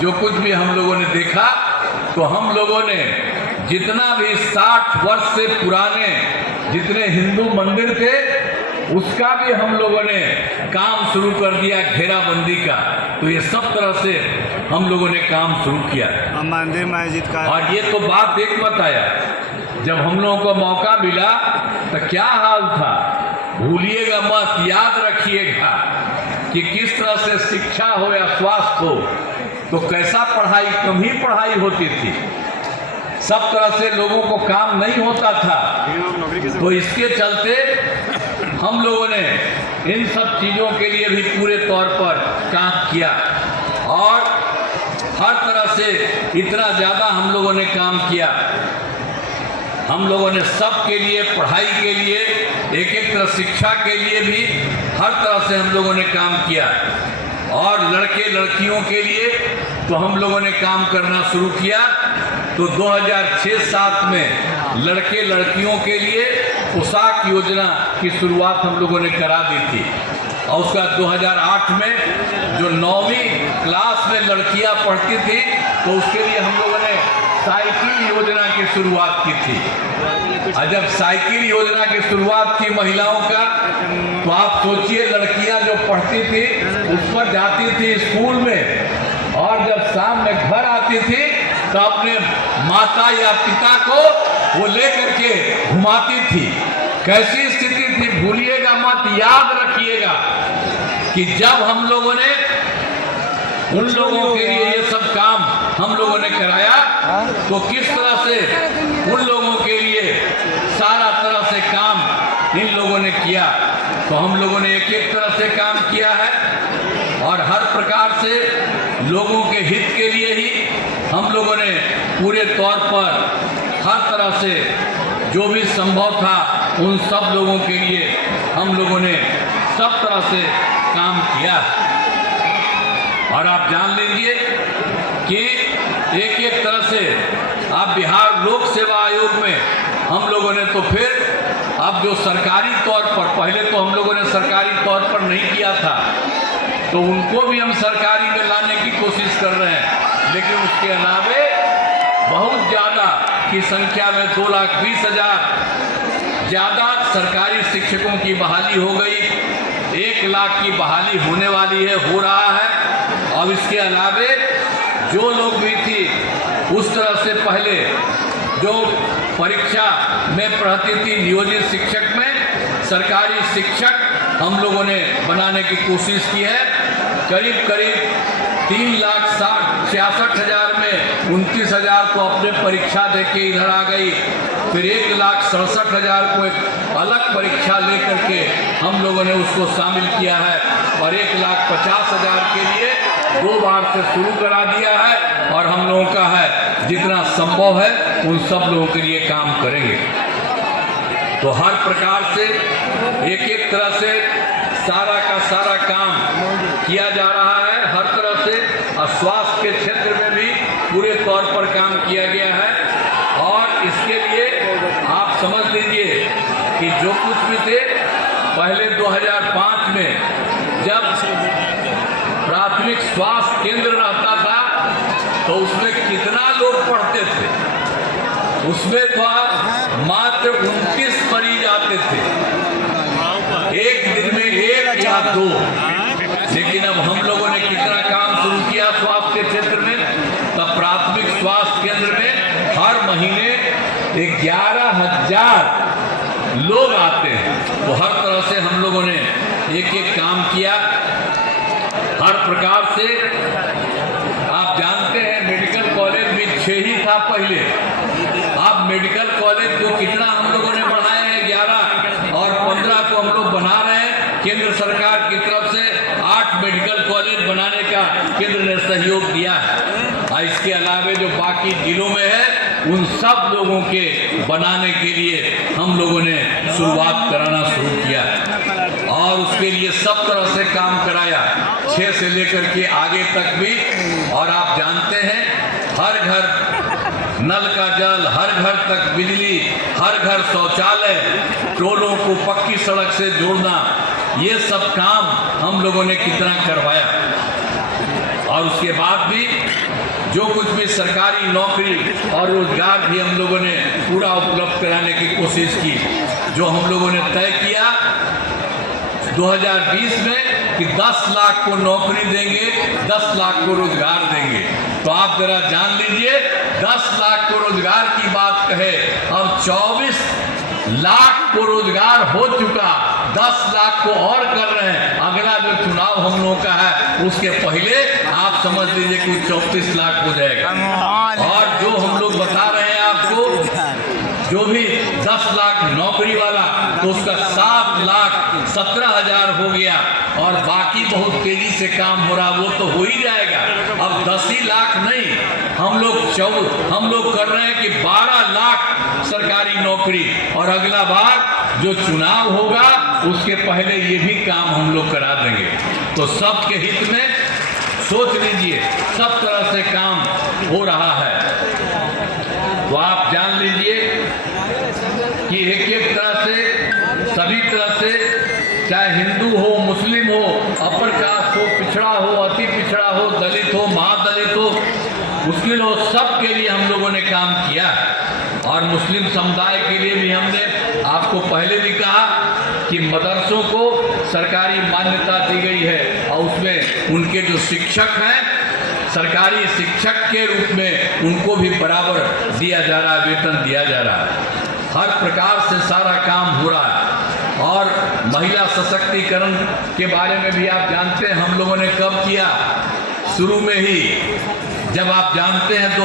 जो कुछ भी हम लोगों ने देखा, तो हम लोगों ने जितना भी 60 वर्ष से पुराने जितने हिंदू मंदिर थे, उसका भी हम लोगों ने काम शुरू कर दिया, घेराबंदी का। तो ये सब तरह से हम लोगों ने काम शुरू किया। मंदिर मस्जिद का, और ये तो बात एक मत आया, जब हम लोगों को मौका मिला तो क्या हाल था, भूलिएगा मत, याद रखिएगा कि किस तरह से शिक्षा हो या स्वास्थ्य हो, तो कैसा पढ़ाई, कम ही पढ़ाई होती थी, सब तरह से लोगों को काम नहीं होता था। तो इसके चलते हम लोगों ने इन सब चीज़ों के लिए भी पूरे तौर पर काम किया, और हर तरह से इतना ज़्यादा हम लोगों ने काम किया। हम लोगों ने सबके लिए, पढ़ाई के लिए, एक एक तरह शिक्षा के लिए भी हर तरह से हम लोगों ने काम किया। और लड़के लड़कियों के लिए तो हम लोगों ने काम करना शुरू किया। तो 2006-07 में लड़के लड़कियों के लिए पोशाक योजना की शुरुआत हम लोगों ने करा दी थी, और उसका 2008 में जो 9वीं क्लास में लड़कियां पढ़ती थी, तो उसके लिए हम लोगों ने साइकिल योजना की शुरुआत की थी। और जब साइकिल योजना की शुरुआत की महिलाओं का, तो आप सोचिए, लड़कियां जो पढ़ती थी उस पर जाती थी स्कूल में, और जब शाम में घर आती थी तो अपने माता या पिता को वो लेकर के घुमाती थी। कैसी स्थिति थी, भूलिएगा मत, याद रखिएगा कि जब हम लोगों ने उन लोगों के लिए ये सब काम हम लोगों ने कराया, तो किस तरह से उन लोगों के लिए सारा तरह से काम इन लोगों ने किया। तो हम लोगों ने एक एक तरह से काम किया है, और हर प्रकार से लोगों के हित के लिए ही हम लोगों ने पूरे तौर पर हर तरह से जो भी संभव था, उन सब लोगों के लिए हम लोगों ने सब तरह से काम किया। और आप जान लीजिए कि एक एक तरह से आप बिहार लोक सेवा आयोग में हम लोगों ने तो फिर अब जो सरकारी तौर पर, पहले तो हम लोगों ने सरकारी तौर पर नहीं किया था, तो उनको भी हम सरकारी में लाने की कोशिश कर रहे हैं। लेकिन उसके अलावे बहुत ज़्यादा की संख्या में 2,20,000 ज़्यादा सरकारी शिक्षकों की बहाली हो गई, 1 लाख की बहाली होने वाली है, हो रहा है। और इसके अलावे जो लोग भी थी उस तरह से पहले जो परीक्षा में पढ़ती थी नियोजित शिक्षक में, सरकारी शिक्षक हम लोगों ने बनाने की कोशिश की है। करीब 3,66,000 में 29,000 को अपने परीक्षा दे के इधर आ गई, फिर 1,67,000 को एक अलग परीक्षा लेकर के हम लोगों ने उसको शामिल किया है, और 1,50,000 के लिए 2 बार से शुरू करा दिया है। और हम लोगों का है जितना संभव है उन सब लोगों के लिए काम करेंगे। तो हर प्रकार से एक एक तरह से सारा का सारा काम किया जा रहा है, हर तरह से। और स्वास्थ्य के क्षेत्र में भी पूरे तौर पर काम किया गया है। और इसके लिए आप समझ लीजिए कि जो कुछ भी थे, पहले 2005 में जब प्राथमिक स्वास्थ्य केंद्र रहता था, तो उसमें कितना लोग पढ़ते थे, उसमें तो मात्र 29 मरीज आते थे, एक दिन में 1 या 2। लेकिन अब हम लोगों ने कितना काम शुरू किया स्वास्थ्य के क्षेत्र में, तब प्राथमिक स्वास्थ्य केंद्र में हर महीने 11,000 लोग आते हैं। तो हर तरह से हम लोगों ने एक एक काम किया, हर प्रकार से। आप जानते हैं मेडिकल कॉलेज भी 6 ही था पहले, अब मेडिकल कॉलेज को कितना हम लोगों ने बढ़ाया है, 11 और 15 को हम लोग बना रहे हैं। केंद्र सरकार की तरफ से 8 मेडिकल कॉलेज बनाने का केंद्र ने सहयोग दिया है, और इसके अलावा जो बाकी जिलों में है उन सब लोगों के बनाने के लिए हम लोगों ने शुरुआत कराना शुरू किया, और उसके लिए सब तरह से काम कराया, 6 से लेकर के आगे तक भी। और आप जानते हैं हर घर नल का जल, हर घर तक बिजली, हर घर शौचालय, टोलों को पक्की सड़क से जोड़ना, ये सब काम हम लोगों ने कितना करवाया। और उसके बाद भी जो कुछ भी सरकारी नौकरी और रोजगार भी हम लोगों ने पूरा उपलब्ध कराने की कोशिश की। जो हम लोगों ने तय किया 2020 में कि 10 लाख को नौकरी देंगे, 10 लाख को रोजगार देंगे। तो आप जरा जान लीजिए, 10 लाख को रोजगार की बात कहे, अब 24 लाख को रोजगार हो चुका, 10 लाख को और कर रहे हैं। अगला जो चुनाव हम लोगों का है उसके पहले आप समझ लीजिए कि 34 लाख हो जाएगा। और जो हम लोग बता रहे हैं आपको, जो भी 10 लाख नौकरी वाला, तो उसका 7,17,000 हो गया और बाकी बहुत तेजी से काम हो रहा, वो तो हो ही जाएगा। अब 10 ही लाख नहीं, हम लोग कर रहे हैं कि 12 लाख सरकारी नौकरी, और अगला बार जो चुनाव होगा उसके पहले ये भी काम हम लोग करा देंगे। तो सबके हित में सोच लीजिए, सब तरह से काम हो रहा है। तो आप जान लीजिए कि एक तरह से, सभी तरह से, चाहे हिंदू हो, मुस्लिम हो, अपर कास्ट हो, पिछड़ा हो, अति पिछड़ा हो, दलित हो, महादलित हो, मुश्किल हो, सब के लिए हम लोगों ने काम किया। और मुस्लिम समुदाय के लिए भी हमने आपको पहले भी कहा कि मदरसों को सरकारी मान्यता दी गई है और उसमें उनके जो शिक्षक हैं, सरकारी शिक्षक के रूप में उनको भी बराबर दिया जा रहा है, वेतन दिया जा रहा है। हर प्रकार से सारा काम हो रहा है। और महिला सशक्तिकरण के बारे में भी आप जानते हैं हम लोगों ने कब किया, शुरू में ही, जब आप जानते हैं तो